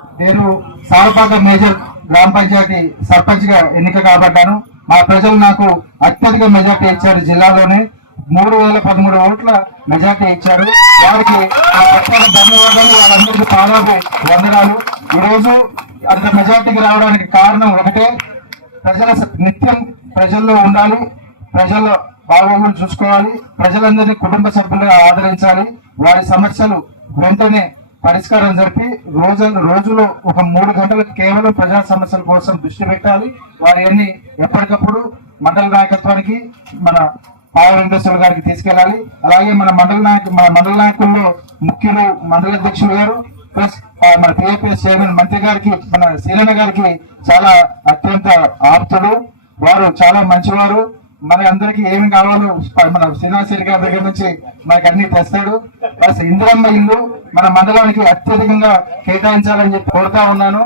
నేను సారపాక మేజర్ గ్రామ పంచాయతీ సర్పంచ్ గా ఎన్నిక కాబడ్డాను. మా ప్రజలు నాకు అత్యధిక మెజార్టీ ఇచ్చారు. జిల్లాలోనే 3013 ఓట్ల మెజార్టీ ఇచ్చారు. వారికి ధన్యవాదాలు. వాళ్ళందరికీ పాదాలు వందనాలు. ఈ రోజు అంత మెజార్టీకి రావడానికి కారణం ఒకటే, నిత్యం ప్రజల్లో ఉండాలి, ప్రజల బాగోగులు చూసుకోవాలి, ప్రజలందరినీ కుటుంబ సభ్యులుగా ఆదరించాలి, వారి సమస్యలు వెంటనే పరిష్కారం జరిపి రోజులో ఒక 3 గంటలకు కేవలం ప్రజా సమస్యల కోసం దృష్టి పెట్టాలి. వారిని ఎప్పటికప్పుడు మండల నాయకత్వానికి మన పాయ వెంకటేశ్వర గారికి తీసుకెళ్ళాలి. అలాగే మన మండల నాయకుల్లో ముఖ్యులు మండల అధ్యక్షులు గారు ప్లస్ మన పిఏపిఎస్ చైర్మన్ మంత్రి గారికి, మన శ్రీరణ గారికి చాలా అత్యంత ఆప్తుడు. వారు చాలా మంచివారు. మన అందరికి ఏమి కావాలో మన శ్రీనివాసరెడ్డి గారి దగ్గర నుంచి మనకి అన్ని తెస్తాడు. ప్లస్ ఇందిరమ్మ ఇల్లు మన మండలానికి అత్యధికంగా కేటాయించాలని చెప్పి కోరుతా ఉన్నాను.